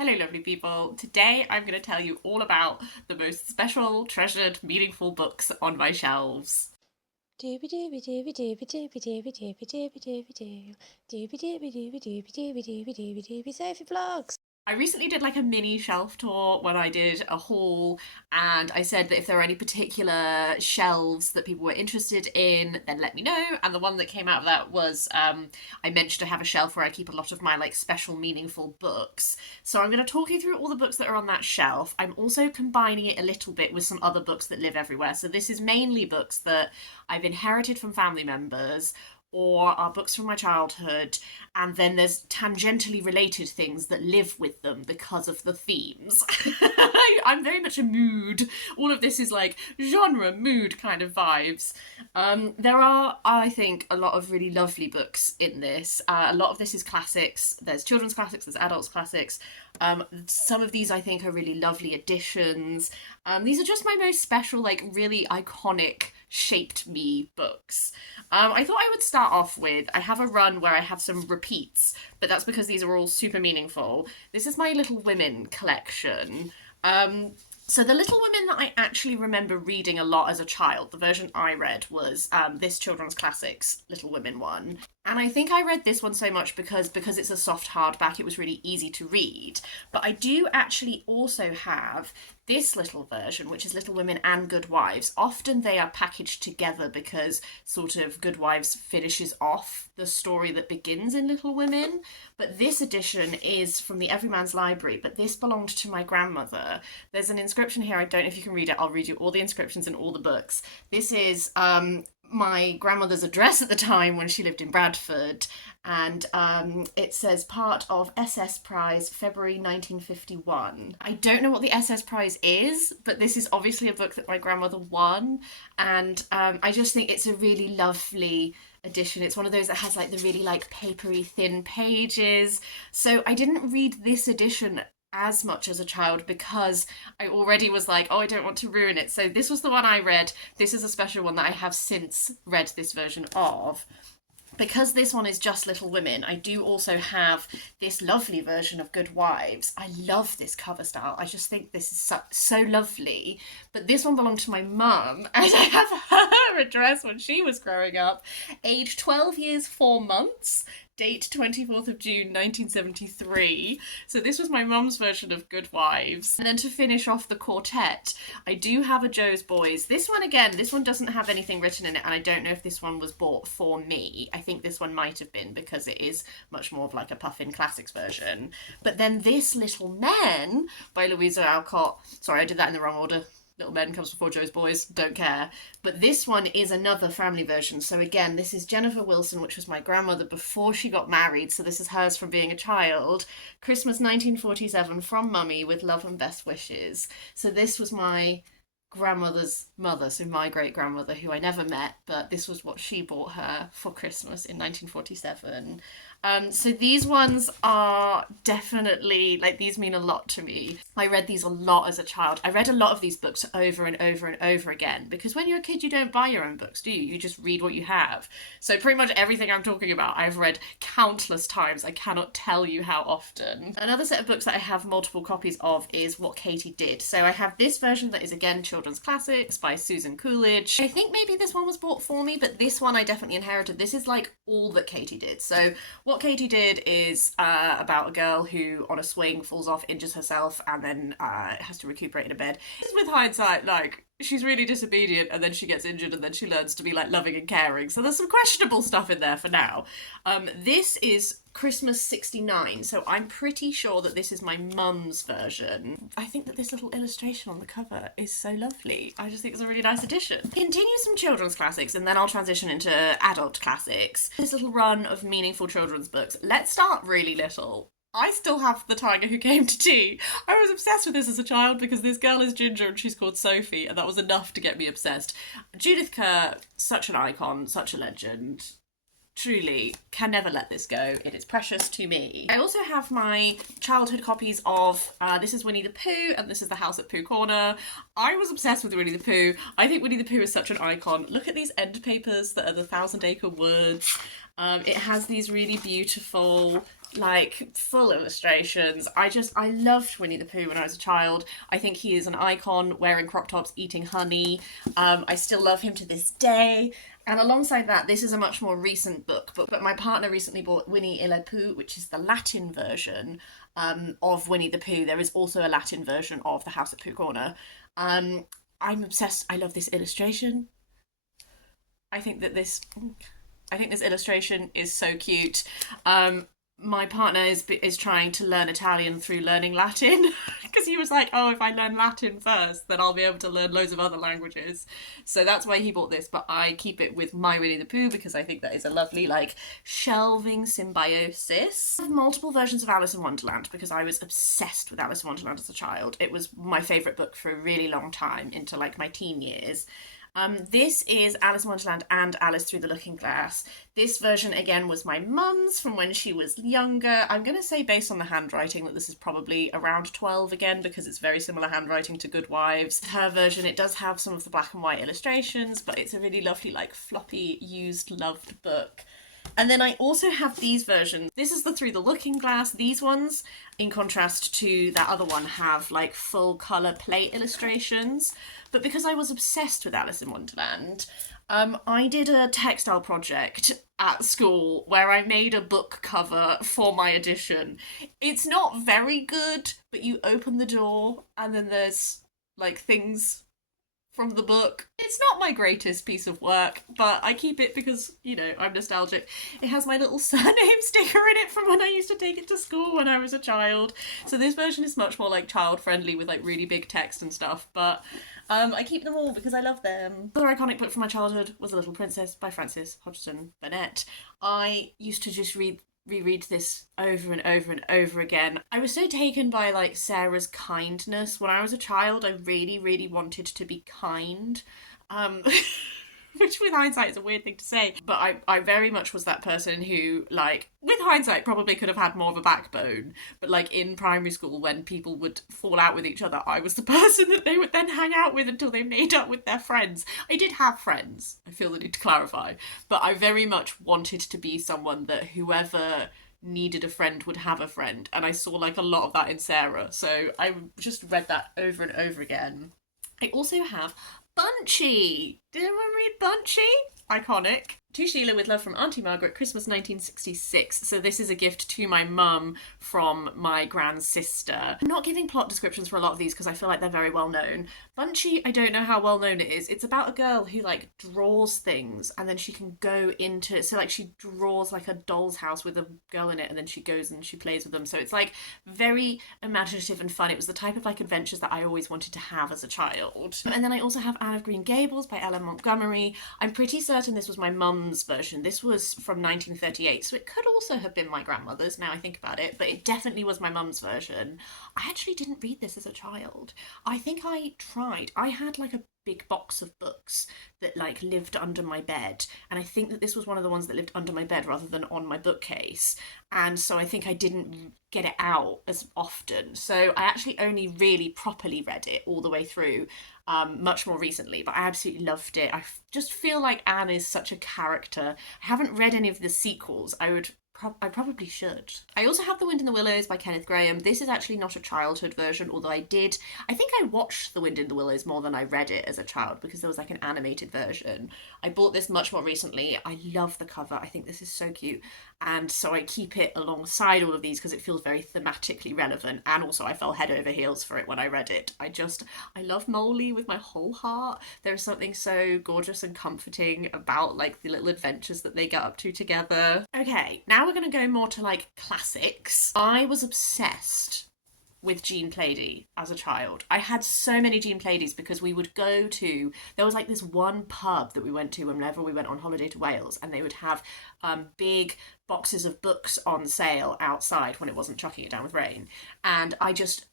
Hello, lovely people. Today I'm going to tell you all about the most special, treasured, meaningful books on my shelves. Dooby dooby dooby dooby dooby dooby dooby dooby dooby doo. Dooby dooby dooby dooby dooby dooby dooby dooby Sophie Vlogs. I recently did like a mini shelf tour when I did a haul, and I said that if there are any particular shelves that people were interested in, then let me know. And the one that came out of that was I mentioned I have a shelf where I keep a lot of my like special, meaningful books. So I'm going to talk you through all the books that are on that shelf. I'm also combining it a little bit with some other books that live everywhere. So this is mainly books that I've inherited from family members or are books from my childhood, and then there's tangentially related things that live with them because of the themes. I'm very much a mood. All of this is like genre, mood kind of vibes. There are, I think, a lot of really lovely books in this. A lot of this is classics. There's children's classics, there's adults classics. Some of these I think are really lovely additions. These are just my most special, like really iconic, shaped me books. I thought I would start off with, I have a run where I have some repeats, but that's because these are all super meaningful. This is my Little Women collection. So the Little Women that I actually remember reading a lot as a child, the version I read was this children's classics Little Women one. And I think I read this one so much because it's a soft hardback, it was really easy to read. But I do actually also have this little version, which is Little Women and Good Wives. Often they are packaged together because sort of Good Wives finishes off the story that begins in Little Women. But this edition is from the Everyman's Library, but this belonged to my grandmother. There's an inscription here, I don't know if you can read it, I'll read you all the inscriptions in all the books. This is my grandmother's address at the time when she lived in Bradford, and it says part of SS Prize, February 1951. I don't know what the SS Prize is, but this is obviously a book that my grandmother won, and I just think it's a really lovely edition. It's one of those that has like the really like papery thin pages. So I didn't read this edition as much as a child because I already was like, oh, I don't want to ruin it. So this was the one I read. This is a special one that I have since read this version of. Because this one is just Little Women, I do also have this lovely version of Good Wives. I love this cover style. I just think this is so lovely. But this one belonged to my mum, and I have her address when she was growing up, age 12 years, 4 months. Date 24th of June 1973. So this was my mum's version of Good Wives. And then to finish off the quartet, I do have a Jo's Boys. This one again, this one doesn't have anything written in it, and I don't know if this one was bought for me. I think this one might have been because it is much more of like a Puffin Classics version. But then this Little Men by Louisa Alcott. Sorry, I did that in the wrong order. Little Men comes before Jo's Boys, don't care. But this one is another family version. So again, this is Jennifer Wilson, which was my grandmother before she got married. So this is hers from being a child. Christmas 1947 from Mummy with love and best wishes. So this was my grandmother's mother, so my great grandmother, who I never met, but this was what she bought her for Christmas in 1947. So these ones are definitely, like, these mean a lot to me. I read these a lot as a child. I read a lot of these books over and over and over again, because when you're a kid, you don't buy your own books, do you? You just read what you have. So pretty much everything I'm talking about, I've read countless times. I cannot tell you how often. Another set of books that I have multiple copies of is What Katy Did. So I have this version that is, again, children's classics by Susan Coolidge. I think maybe this one was bought for me, but this one I definitely inherited. This is like all that Katy did. So What Katy Did is about a girl who on a swing falls off, injures herself, and then has to recuperate in a bed. With hindsight, like, she's really disobedient, and then she gets injured, and then she learns to be like loving and caring. So there's some questionable stuff in there for now. This is Christmas 69, so I'm pretty sure that this is my mum's version. I think that this little illustration on the cover is so lovely. I just think it's a really nice addition. Continue some children's classics, and then I'll transition into adult classics. This little run of meaningful children's books. Let's start really little. I still have The Tiger Who Came to Tea. I was obsessed with this as a child because this girl is ginger and she's called Sophie, and that was enough to get me obsessed. Judith Kerr, such an icon, such a legend. Truly, can never let this go. It is precious to me. I also have my childhood copies of, this is Winnie the Pooh, and this is The House at Pooh Corner. I was obsessed with Winnie the Pooh. I think Winnie the Pooh is such an icon. Look at these end papers that are the Thousand Acre Woods. It has these really beautiful like full illustrations. I loved Winnie the Pooh when I was a child. I think he is an icon, wearing crop tops, eating honey. I still love him to this day. And alongside that, this is a much more recent book, but my partner recently bought Winnie et le Pooh, which is the Latin version of Winnie the Pooh. There is also a Latin version of The House at Pooh Corner. I'm obsessed. I love this illustration. I think that this I think this illustration is so cute. My partner is trying to learn Italian through learning Latin because he was like, "Oh, if I learn Latin first, then I'll be able to learn loads of other languages." So that's why he bought this. But I keep it with my Winnie the Pooh because I think that is a lovely like shelving symbiosis. I have multiple versions of Alice in Wonderland because I was obsessed with Alice in Wonderland as a child. It was my favourite book for a really long time into like my teen years. This is Alice in Wonderland and Alice Through the Looking Glass. This version, again, was my mum's from when she was younger. I'm going to say, based on the handwriting, that this is probably around 12 again, because it's very similar handwriting to Good Wives. Her version, it does have some of the black and white illustrations, but it's a really lovely, like, floppy, used, loved book. And then I also have these versions. This is the Through the Looking Glass. These ones, in contrast to that other one, have like full colour plate illustrations. But because I was obsessed with Alice in Wonderland, I did a textile project at school where I made a book cover for my edition. It's not very good, but you open the door and then there's like things from the book. It's not my greatest piece of work, but I keep it because, you know, I'm nostalgic. It has my little surname sticker in it from when I used to take it to school when I was a child. So this version is much more like child friendly with like really big text and stuff, but I keep them all because I love them. Another iconic book from my childhood was The Little Princess by Frances Hodgson Burnett. I used to just reread this over and over and over again. I was so taken by like Sarah's kindness. When I was a child, I really, really wanted to be kind. Which with hindsight is a weird thing to say, but I very much was that person who, like, with hindsight probably could have had more of a backbone, but like in primary school when people would fall out with each other, I was the person that they would then hang out with until they made up with their friends. I did have friends, I feel the need to clarify, but I very much wanted to be someone that whoever needed a friend would have a friend, and I saw like a lot of that in Sarah, so I just read that over and over again. I also have Bunchy. Did anyone read Bunchy? Iconic. To Sheila with love from Auntie Margaret, Christmas 1966. So this is a gift to my mum from my grand sister. I'm not giving plot descriptions for a lot of these because I feel like they're very well known. Bunchy, I don't know how well known it is. It's about a girl who like draws things and then she can go into, so like she draws like a doll's house with a girl in it and then she goes and she plays with them. So it's like very imaginative and fun. It was the type of like adventures that I always wanted to have as a child. And then I also have Anne of Green Gables by Ellen Montgomery. I'm pretty certain this was my mum's version. This was from 1938, so it could also have been my grandmother's now I think about it, but it definitely was my mum's version. I actually didn't read this as a child. I think I tried. I had like a big box of books that like lived under my bed, and I think that this was one of the ones that lived under my bed rather than on my bookcase, and so I think I didn't get it out as often, so I actually only really properly read it all the way through much more recently, but I absolutely loved it. I just feel like Anne is such a character. I haven't read any of the sequels. I probably should. I also have The Wind in the Willows by Kenneth Grahame. This is actually not a childhood version, although I think I watched The Wind in the Willows more than I read it as a child because there was like an animated version. I bought this much more recently. I love the cover. I think this is so cute. And so I keep it alongside all of these because it feels very thematically relevant. And also I fell head over heels for it when I read it. I love Molly with my whole heart. There is something so gorgeous and comforting about like the little adventures that they get up to together. Okay, now we're going to go more to like classics. I was obsessed with Jean Plaidy as a child. I had so many Jean Plaidys because we would go to, there was like this one pub that we went to whenever we went on holiday to Wales, and they would have big boxes of books on sale outside when it wasn't chucking it down with rain, and I just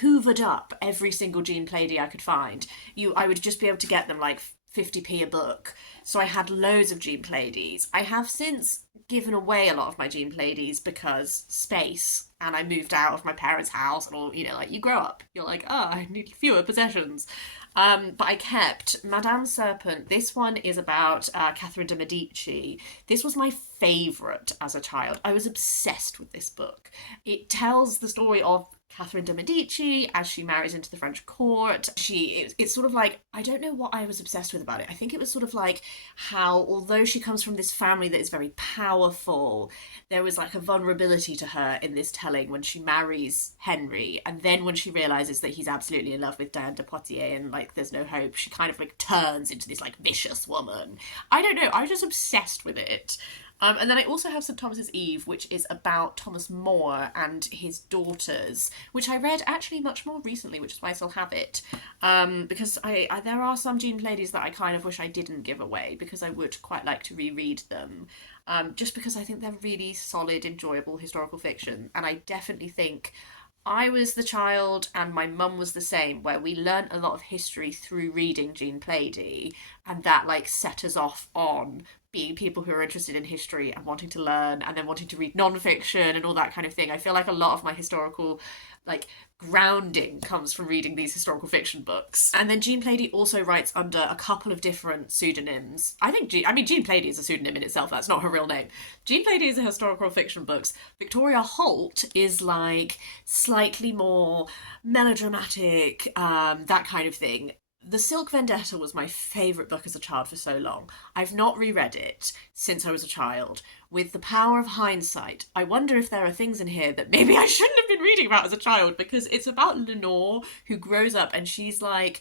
hoovered up every single Jean Plaidy I could find. I would just be able to get them like 50p a book. So I had loads of Jean Plaidies. I have since given away a lot of my Jean Plaidies because space, and I moved out of my parents' house, and all, like you grow up, you're like, oh, I need fewer possessions. But I kept Madame Serpent. This one is about Catherine de Medici. This was my favourite as a child. I was obsessed with this book. It tells the story of Catherine de Medici as she marries into the French court. It's sort of like, I don't know what I was obsessed with about it. I think it was sort of like how, although she comes from this family that is very powerful, there was like a vulnerability to her in this telling when she marries Henry, and then when she realizes that he's absolutely in love with Diane de Poitiers and like there's no hope, she kind of like turns into this like vicious woman. I don't know, I was just obsessed with it. And then I also have St. Thomas's Eve, which is about Thomas More and his daughters, which I read actually much more recently, which is why I still have it. Because there are some Jean Plaidies that I kind of wish I didn't give away, because I would quite like to reread them. Just because I think they're really solid, enjoyable historical fiction. And I definitely think I was the child and my mum was the same, where we learnt a lot of history through reading Jean Plaidy, and that like set us off on being people who are interested in history and wanting to learn and then wanting to read non-fiction and all that kind of thing. I feel like a lot of my historical like grounding comes from reading these historical fiction books. And then Jean Plaidy also writes under a couple of different pseudonyms. Jean Plaidy is a pseudonym in itself, that's not her real name. Jean Plaidy is a historical fiction books. Victoria Holt is like slightly more melodramatic, that kind of thing. The Silk Vendetta was my favourite book as a child for so long. I've not reread it since I was a child. With the power of hindsight, I wonder if there are things in here that maybe I shouldn't have been reading about as a child, because it's about Lenore, who grows up, and she's like,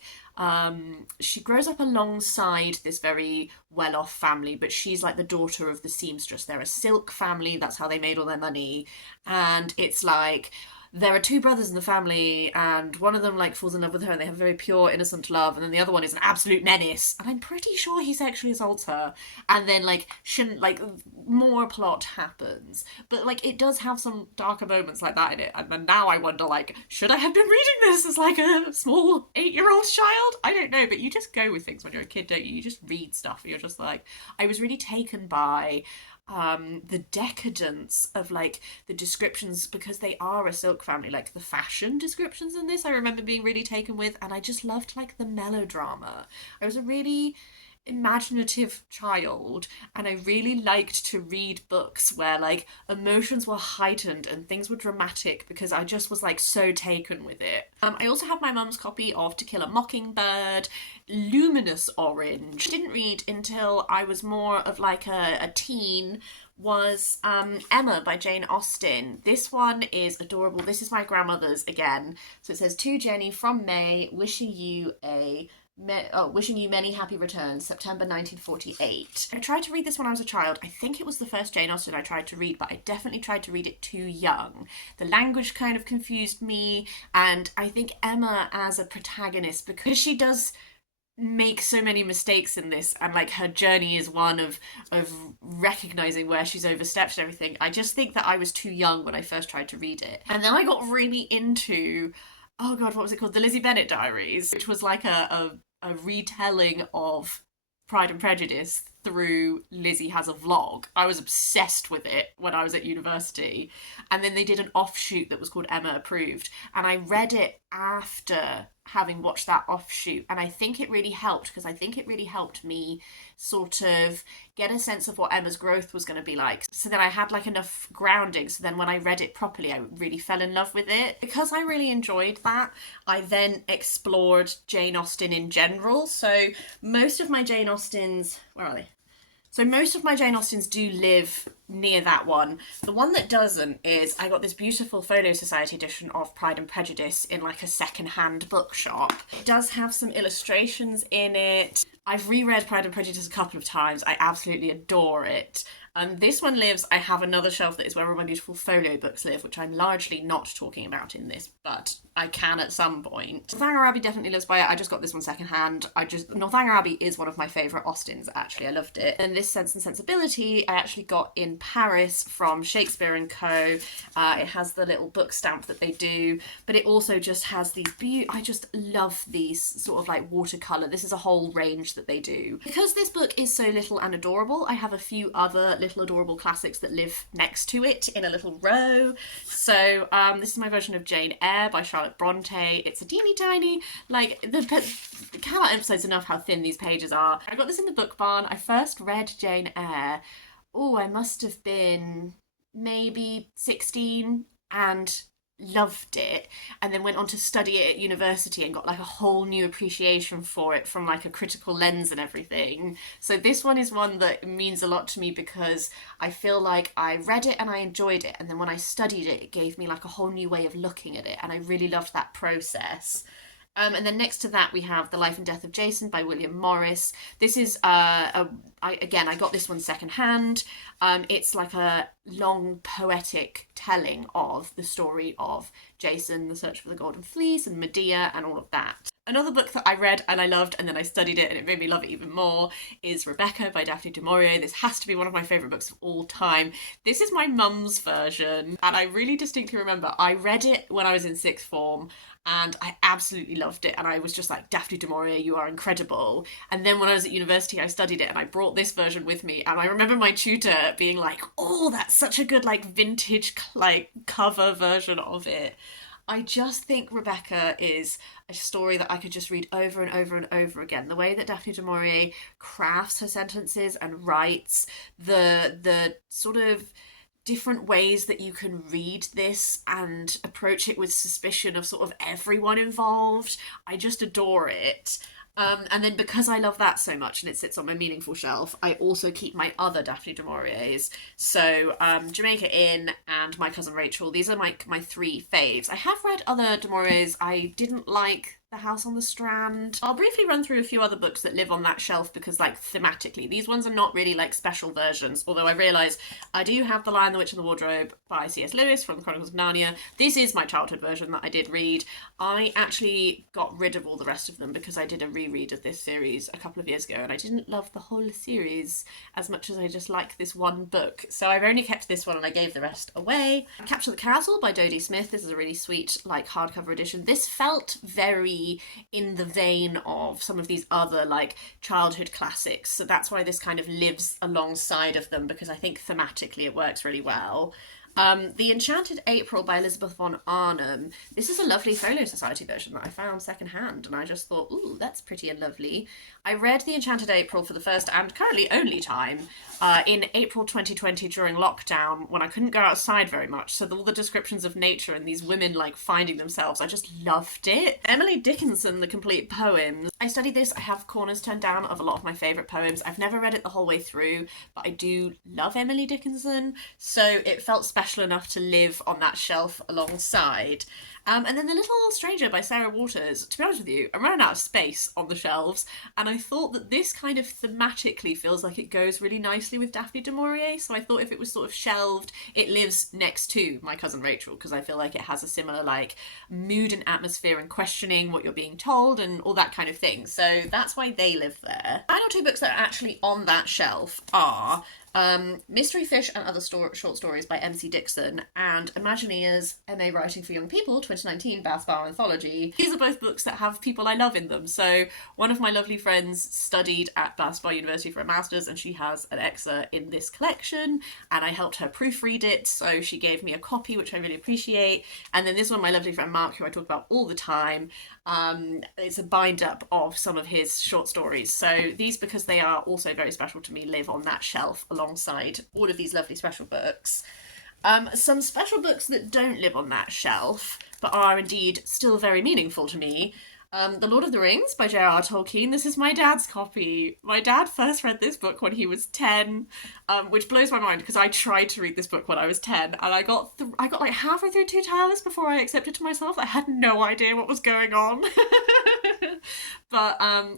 she grows up alongside this very well-off family, but she's like the daughter of the seamstress. They're a silk family, that's how they made all their money. And it's like, there are two brothers in the family, and one of them like falls in love with her and they have a very pure innocent love, and then the other one is an absolute menace, and I'm pretty sure he sexually assaults her, and then like shouldn't like more plot happens, but like it does have some darker moments like that in it. And then now I wonder, like, should I have been reading this as like a small 8-year-old child? I don't know, but you just go with things when you're a kid, don't you? You just read stuff and you're just like, I was really taken by the decadence of like the descriptions, because they are a silk family, like the fashion descriptions in this I remember being really taken with, and I just loved like the melodrama. I was a really imaginative child, and I really liked to read books where like emotions were heightened and things were dramatic, because I just was like so taken with it. I also have my mum's copy of To Kill a Mockingbird, luminous orange. Didn't read until I was more of like a teen, was Emma by Jane Austen. This one is adorable. This is my grandmother's again. So it says, to Jenny from May, wishing you many happy returns, September 1948. I tried to read this when I was a child. I think it was the first Jane Austen I tried to read, but I definitely tried to read it too young. The language kind of confused me, and I think Emma as a protagonist, because she does make so many mistakes in this, and like her journey is one of recognizing where she's overstepped and everything. I just think that I was too young when I first tried to read it. And then I got really into, oh god, what was it called? The Lizzie Bennet Diaries, which was like a retelling of Pride and Prejudice through Lizzie has a vlog. I was obsessed with it when I was at university. And then they did an offshoot that was called Emma Approved. And I read it after having watched that offshoot. And I think it really helped, because I think it really helped me sort of get a sense of what Emma's growth was going to be like. So then I had like enough grounding. So then when I read it properly, I really fell in love with it. Because I really enjoyed that, I then explored Jane Austen in general. So most of my Jane Austens, where are they? So most of my Jane Austens do live near that one. The one that doesn't is, I got this beautiful Folio Society edition of Pride and Prejudice in like a second-hand bookshop. It does have some illustrations in it. I've reread Pride and Prejudice a couple of times. I absolutely adore it. And this one lives, I have another shelf that is where all my beautiful folio books live, which I'm largely not talking about in this, but I can at some point. Northanger Abbey definitely lives by it. I just got this one secondhand. Northanger Abbey is one of my favourite Austens, actually. I loved it. And this Sense and Sensibility I actually got in Paris from Shakespeare and Co. It has the little book stamp that they do, but it also just has these I just love these sort of like watercolour. This is a whole range that they do. Because this book is so little and adorable, I have a few other little adorable classics that live next to it in a little row. So this is my version of Jane Eyre by Charlotte Bronte. It's a teeny tiny, like, cannot emphasise enough how thin these pages are. I got this in the book barn. I first read Jane Eyre, I must have been maybe 16, and loved it, and then went on to study it at university and got like a whole new appreciation for it from like a critical lens and everything. So this one is one that means a lot to me because I feel like I read it and I enjoyed it, and then when I studied it, it gave me like a whole new way of looking at it, and I really loved that process. And then next to that we have The Life and Death of Jason by William Morris. This is, I got this one secondhand. It's like a long poetic telling of the story of Jason, the search for the Golden Fleece, and Medea, and all of that. Another book that I read and I loved, and then I studied it and it made me love it even more, is Rebecca by Daphne du Maurier. This has to be one of my favourite books of all time. This is my mum's version, and I really distinctly remember I read it when I was in sixth form, and I absolutely loved it, and I was just like, Daphne du Maurier, you are incredible. And then when I was at university, I studied it, and I brought this version with me, and I remember my tutor being like, oh, that's such a good like vintage like cover version of it. I just think Rebecca is a story that I could just read over and over and over again. The way that Daphne du Maurier crafts her sentences and writes, the sort of different ways that you can read this and approach it with suspicion of sort of everyone involved. I just adore it. And then because I love that so much and it sits on my meaningful shelf, I also keep my other Daphne du Mauriers. So Jamaica Inn and My Cousin Rachel, these are my three faves. I have read other du Mauriers. I didn't like The House on the Strand. I'll briefly run through a few other books that live on that shelf because, like, thematically, these ones are not really like special versions, although I realise I do have The Lion, the Witch and the Wardrobe by C.S. Lewis from the Chronicles of Narnia. This is my childhood version that I did read. I actually got rid of all the rest of them because I did a reread of this series a couple of years ago and I didn't love the whole series as much as I just liked this one book. So I've only kept this one and I gave the rest away. Capture the Castle by Dodie Smith. This is a really sweet, like, hardcover edition. This felt very in the vein of some of these other like childhood classics, so that's why this kind of lives alongside of them, because I think thematically it works really well. The Enchanted April by Elizabeth von Arnhem. This is a lovely Folio Society version that I found secondhand, and I just thought, ooh, that's pretty and lovely. I read The Enchanted April for the first and currently only time in April 2020 during lockdown when I couldn't go outside very much, so all the descriptions of nature and these women like finding themselves, I just loved it. Emily Dickinson, The Complete Poems. I studied this. I have corners turned down of a lot of my favourite poems. I've never read it the whole way through, but I do love Emily Dickinson, so it felt special enough to live on that shelf alongside. And then The Little Stranger by Sarah Waters. To be honest with you, I'm running out of space on the shelves, and I thought that this kind of thematically feels like it goes really nicely with Daphne du Maurier, so I thought if it was sort of shelved, it lives next to My Cousin Rachel, because I feel like it has a similar like mood and atmosphere and questioning what you're being told and all that kind of thing. So that's why they live there. Final two books that are actually on that shelf are Mystery Fish and Other Short Stories by M.C. Dixon and Imagineers MA Writing for Young People 2019 Bath Bar Anthology. These are both books that have people I love in them. So one of my lovely friends studied at Bath Bar University for a master's and she has an excerpt in this collection and I helped her proofread it, so she gave me a copy, which I really appreciate. And then this one, my lovely friend Mark, who I talk about all the time, it's a bind up of some of his short stories. So these, because they are also very special to me, live on that shelf alongside all of these lovely special books. Some special books that don't live on that shelf, but are indeed still very meaningful to me. The Lord of the Rings by J.R.R. Tolkien. This is my dad's copy. My dad first read this book when he was 10, which blows my mind because I tried to read this book when I was 10 and I got like halfway through Two Towers before I accepted to myself. I had no idea what was going on. But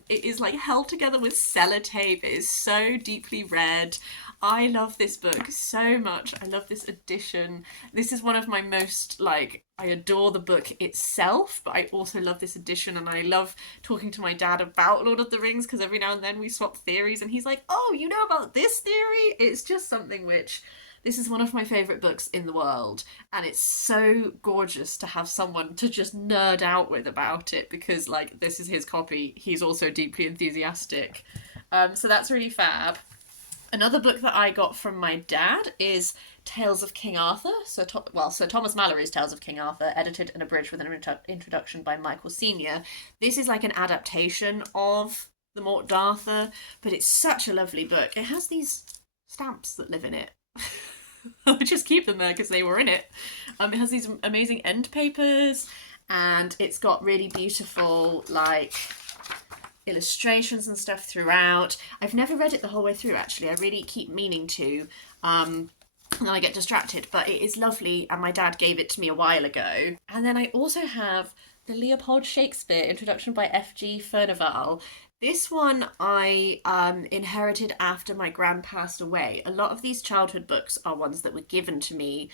it is like held together with sellotape. It is so deeply read. I love this book so much. I love this edition. This is one of my most, like, I adore the book itself, but I also love this edition, and I love talking to my dad about Lord of the Rings because every now and then we swap theories and he's like, oh, you know about this theory? It's just something which, this is one of my favourite books in the world, and it's so gorgeous to have someone to just nerd out with about it because, like, this is his copy. He's also deeply enthusiastic. So that's really fab. Another book that I got from my dad is Tales of King Arthur. Sir Thomas Malory's Tales of King Arthur, edited and abridged with an introduction by Michael Senior. This is like an adaptation of the Morte d'Arthur, but it's such a lovely book. It has these stamps that live in it. I just keep them there because they were in it. It has these amazing end papers, and it's got really beautiful, like, illustrations and stuff throughout. I've never read it the whole way through, actually. I really keep meaning to, and then I get distracted, but it is lovely, and my dad gave it to me a while ago. And then I also have the Leopold Shakespeare introduction by F.G. Furnival. This one I inherited after my gran passed away. A lot of these childhood books are ones that were given to me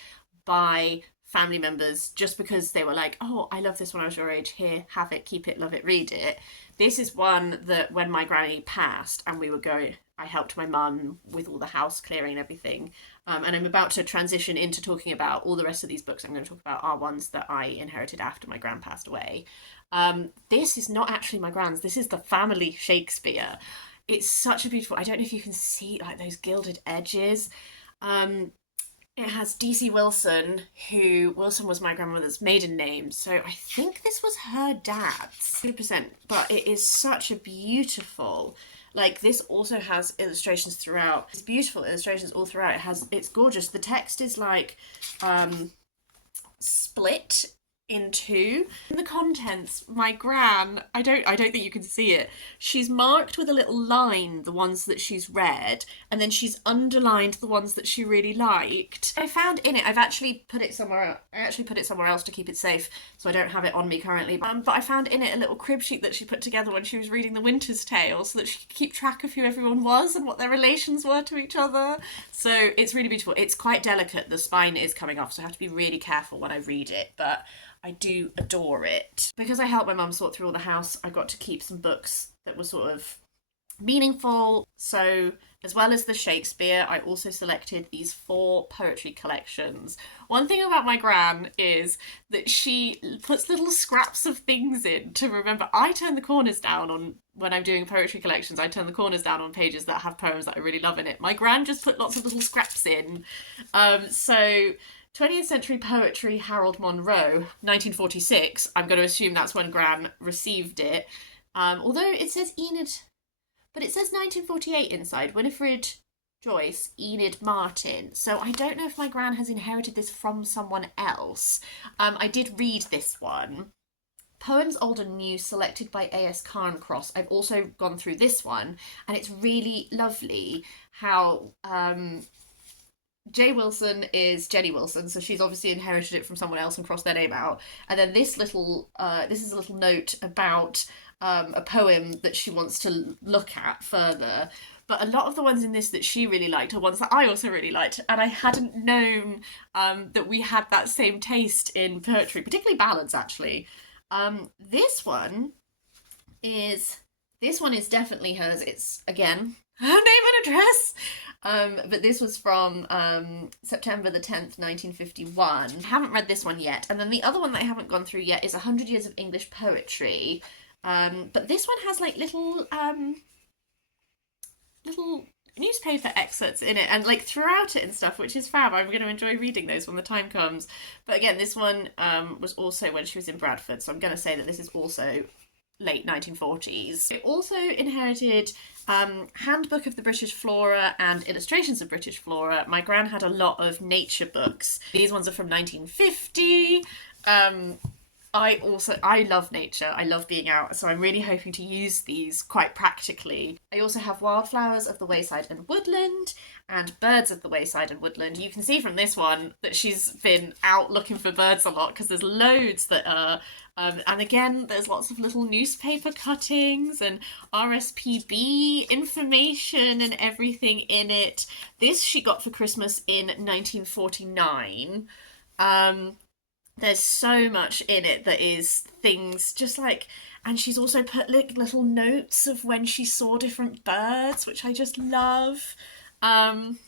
by family members just because they were like, oh, I love this when I was your age, here, have it, keep it, love it, read it. This is one that when my granny passed and we were going, I helped my mum with all the house clearing and everything. And I'm about to transition into talking about all the rest of these books I'm going to talk about are ones that I inherited after my gran passed away. This is not actually my gran's, this is the family Shakespeare. It's such a beautiful, I don't know if you can see like those gilded edges. It has D.C. Wilson, Wilson was my grandmother's maiden name, so I think this was her dad's, 100%, but it is such a beautiful, like, this also has illustrations throughout. It's beautiful illustrations all throughout. It's gorgeous. The text is like, split in two. In the contents, my gran, I don't think you can see it. She's marked with a little line the ones that she's read, and then she's underlined the ones that she really liked. I found in it, I've actually put it somewhere. I actually put it somewhere else to keep it safe, so I don't have it on me currently. But I found in it a little crib sheet that she put together when she was reading The Winter's Tale, so that she could keep track of who everyone was and what their relations were to each other. So it's really beautiful. It's quite delicate. The spine is coming off, so I have to be really careful when I read it, but I do adore it. Because I helped my mum sort through all the house, I got to keep some books that were sort of meaningful. So as well as the Shakespeare, I also selected these 4 poetry collections. One thing about my gran is that she puts little scraps of things in to remember. I turn the corners down on, when I'm doing poetry collections, I turn the corners down on pages that have poems that I really love in it. My gran just put lots of little scraps in. So 20th century poetry, Harold Monroe, 1946. I'm going to assume that's when Gran received it. Although it says Enid, but it says 1948 inside. Winifred Joyce, Enid Martin. So I don't know if my Gran has inherited this from someone else. I did read this one. Poems Old and New, selected by A.S. Cairncross. I've also gone through this one, and it's really lovely how J. Wilson is Jenny Wilson, so she's obviously inherited it from someone else and crossed their name out. And then this is a little note about a poem that she wants to look at further. But a lot of the ones in this that she really liked are ones that I also really liked, and I hadn't known that we had that same taste in poetry, particularly ballads, actually. This one is definitely hers. It's, again, her name and address. But this was from September the 10th, 1951. I haven't read this one yet. And then the other one that I haven't gone through yet is 100 Years of English Poetry. But this one has like little newspaper excerpts in it and like throughout it and stuff, which is fab. I'm going to enjoy reading those when the time comes. But again, this one was also when she was in Bradford. So I'm going to say that this is also late 1940s. I also inherited Handbook of the British Flora and Illustrations of British Flora. My gran had a lot of nature books. These ones are from 1950. I love nature. I love being out, so I'm really hoping to use these quite practically. I also have Wildflowers of the Wayside and Woodland, and Birds of the Wayside and Woodland. You can see from this one that she's been out looking for birds a lot because there's loads that are and again, there's lots of little newspaper cuttings and RSPB information and everything in it. This she got for Christmas in 1949. There's so much in it that is things just like, and she's also put like little notes of when she saw different birds, which I just love. Um,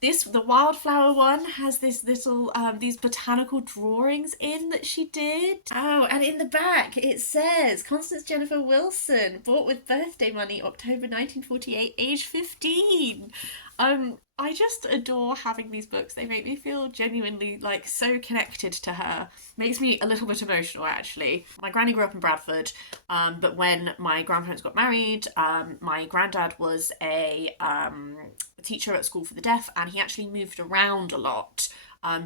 the wildflower one has this little these botanical drawings in that she did. Oh, and in the back it says Constance Jennifer Wilson, bought with birthday money, October 1948, age 15. I just adore having these books. They make me feel genuinely like so connected to her. Makes me a little bit emotional actually. My granny grew up in Bradford, but when my grandparents got married, my granddad was a teacher at school for the deaf, and he actually moved around a lot.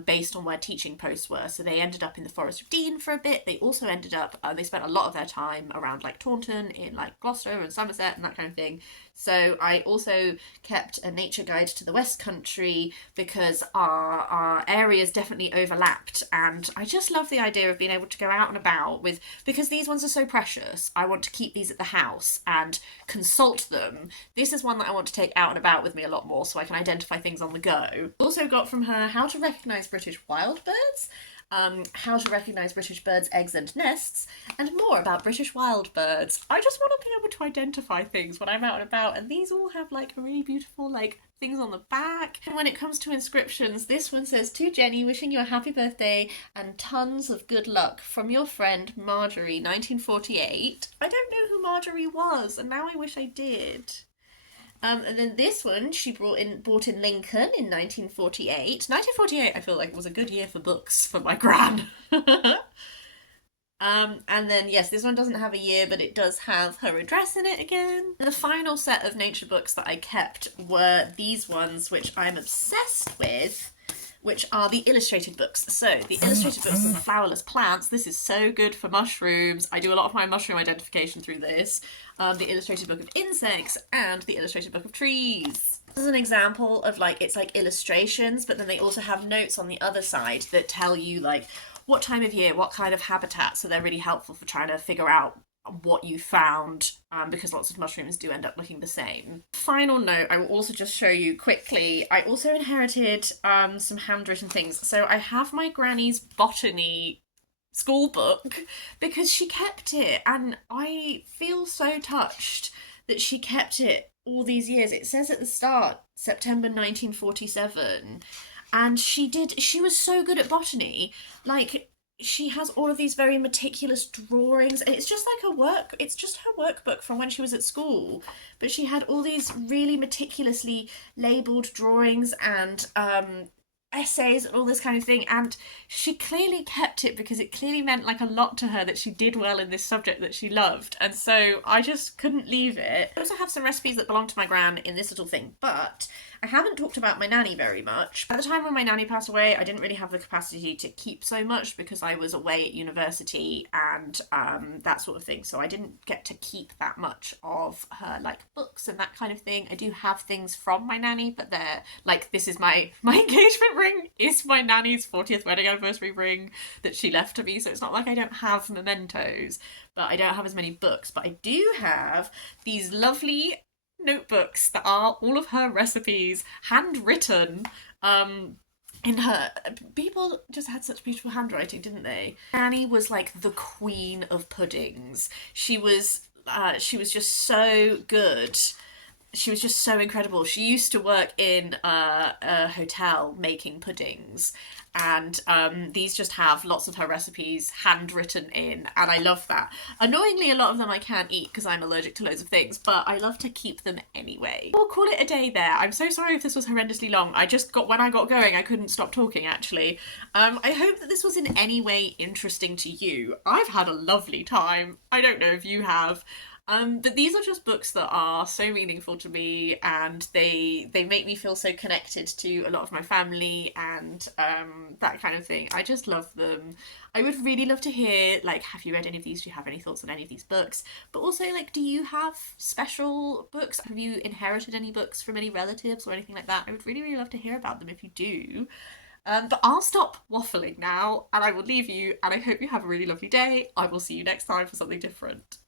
Based on where teaching posts were. So they ended up in the Forest of Dean for a bit. They also ended up, they spent a lot of their time around like Taunton in like Gloucester and Somerset and that kind of thing. So I also kept a nature guide to the West Country because our areas definitely overlapped, and I just love the idea of being able to go out and about with, because these ones are so precious. I want to keep these at the house and consult them. This is one that I want to take out and about with me a lot more so I can identify things on the go. Also got from her how to recognise British wild birds, how to recognise British birds' eggs and nests, and more about British wild birds. I just want to be able to identify things when I'm out and about, and these all have like a really beautiful like things on the back. And when it comes to inscriptions, this one says, "To Jenny, wishing you a happy birthday and tons of good luck from your friend Marjorie, 1948. I don't know who Marjorie was, and now I wish I did. And then this one she bought in Lincoln in 1948. 1948, I feel like, was a good year for books for my gran. And then, yes, this one doesn't have a year, but it does have her address in it again. The final set of nature books that I kept were these ones, which I'm obsessed with, which are the illustrated books. So the illustrated books of the flowerless plants. This is so good for mushrooms. I do a lot of my mushroom identification through this. The illustrated book of insects and the illustrated book of trees. This is an example of like, it's like illustrations, but then they also have notes on the other side that tell you like what time of year, what kind of habitat. So they're really helpful for trying to figure out what you found, because lots of mushrooms do end up looking the same. Final note, I will also just show you quickly, I also inherited some handwritten things. So I have my granny's botany school book because she kept it, and I feel so touched that she kept it all these years. It says at the start, September 1947, and she was so good at botany. Like, she has all of these very meticulous drawings, and it's just her workbook from when she was at school, but she had all these really meticulously labelled drawings and essays and all this kind of thing, and she clearly kept it because it clearly meant like a lot to her that she did well in this subject that she loved, and so I just couldn't leave it. I also have some recipes that belong to my gran in this little thing, but I haven't talked about my nanny very much. At the time when my nanny passed away, I didn't really have the capacity to keep so much because I was away at university and that sort of thing, so I didn't get to keep that much of her like books and that kind of thing. I do have things from my nanny, but they're like, this is my engagement ring is my nanny's 40th wedding anniversary ring that she left to me, so it's not like I don't have mementos, but I don't have as many books. But I do have these lovely notebooks that are all of her recipes, handwritten. In her, people just had such beautiful handwriting, didn't they? Annie was like the queen of puddings. She was just so good. She was just so incredible. She used to work in a hotel making puddings, and these just have lots of her recipes handwritten in, and I love that. Annoyingly, a lot of them I can't eat because I'm allergic to loads of things, but I love to keep them anyway. We'll call it a day there. I'm so sorry if this was horrendously long. When I got going, I couldn't stop talking, actually. I hope that this was in any way interesting to you. I've had a lovely time. I don't know if you have. But these are just books that are so meaningful to me, and they make me feel so connected to a lot of my family and that kind of thing. I just love them. I would really love to hear, like, have you read any of these? Do you have any thoughts on any of these books? But also, like, do you have special books? Have you inherited any books from any relatives or anything like that? I would really, really love to hear about them if you do. But I'll stop waffling now and I will leave you, and I hope you have a really lovely day. I will see you next time for something different.